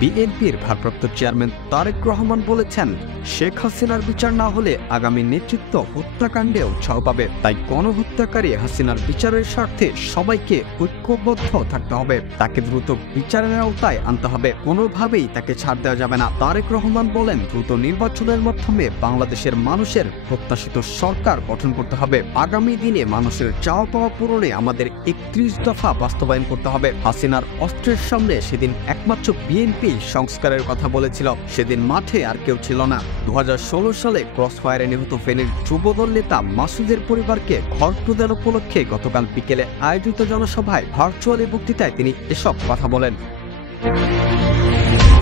বিএনপির ভারপ্রাপ্ত চেয়ারম্যান তারেক রহমান বলেছেন, শেখ হাসিনার বিচার না হলে আগামী নেতৃত্ব হত্যাকাণ্ডে উৎসাহ পাবে। তাই গণহত্যাকারী হাসিনার বিচারের স্বার্থে সবাইকে ঐক্যবদ্ধ থাকতে হবে। তাকে দ্রুত বিচারের আওতায় আনতে হবে, কোনোভাবেই তাকে ছাড় দেওয়া যাবে না। তারেক রহমান বলেন, দ্রুত নির্বাচনের মাধ্যমে বাংলাদেশের মানুষের প্রত্যাশিত সরকার গঠন করতে হবে। আগামী দিনে মানুষের চাওয়া পাওয়া পূরণে আমাদের 31 দফা বাস্তবায়ন করতে হবে। হাসিনার অস্ত্রের সামনে সেদিন একমাত্র বিএনপি সংস্কারের কথা বলেছিল। সেদিন মাঠে আর কেউ ছিল না। 2016 সালে ক্রসফায়ারে নিহত ফেনীর যুবদল নেতা মাসুদের পরিবারকে ঘর প্রদান উপলক্ষে গতকাল বিকেলে আয়োজিত জনসভায় ভার্চুয়ালি বক্তৃতায় তিনি এসব কথা বলেন।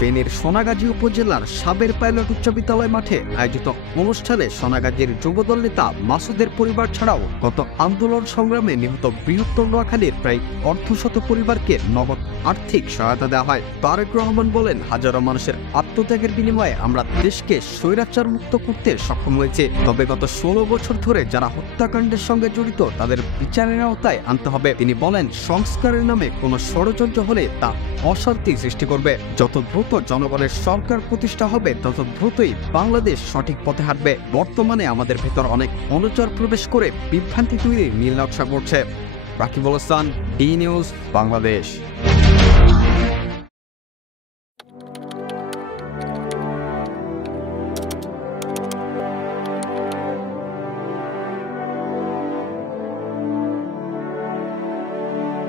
ফেনীর সোনাগাজী উপজেলার সাবের পাইলট উচ্চ বিদ্যালয় মাঠে আয়োজিত অনুষ্ঠানে সোনাগাজীর যুবদল নেতা মাসুদের পরিবার ছাড়াও গত আন্দোলন সংগ্রামে নিহত বৃহত্তর নোয়াখালীর প্রায় অর্ধশত পরিবারকে নগদ আর্থিক সহায়তা দেওয়া হয়। তারেক রহমান বলেন, হাজারো মানুষের আত্মত্যাগের বিনিময়ে আমরা দেশকে স্বৈরাচার মুক্ত করতে সক্ষম হয়েছে। তবে গত 16 বছর ধরে যারা হত্যাকাণ্ডের সঙ্গে জড়িত তাদের বিচারের আওতায় আনতে হবে। তিনি বলেন, সংস্কারের নামে কোনো ষড়যন্ত্র হলে তা অশান্তি সৃষ্টি করবে। যত দ্রুত জনগণের সরকার প্রতিষ্ঠা হবে তত দ্রুতই বাংলাদেশ সঠিক পথে হাঁটবে। বর্তমানে আমাদের ভেতর অনেক অনুচর প্রবেশ করে বিভ্রান্তি তৈরির নীল নকশা করছে। Rakibul Hasan, D news, Bangladesh.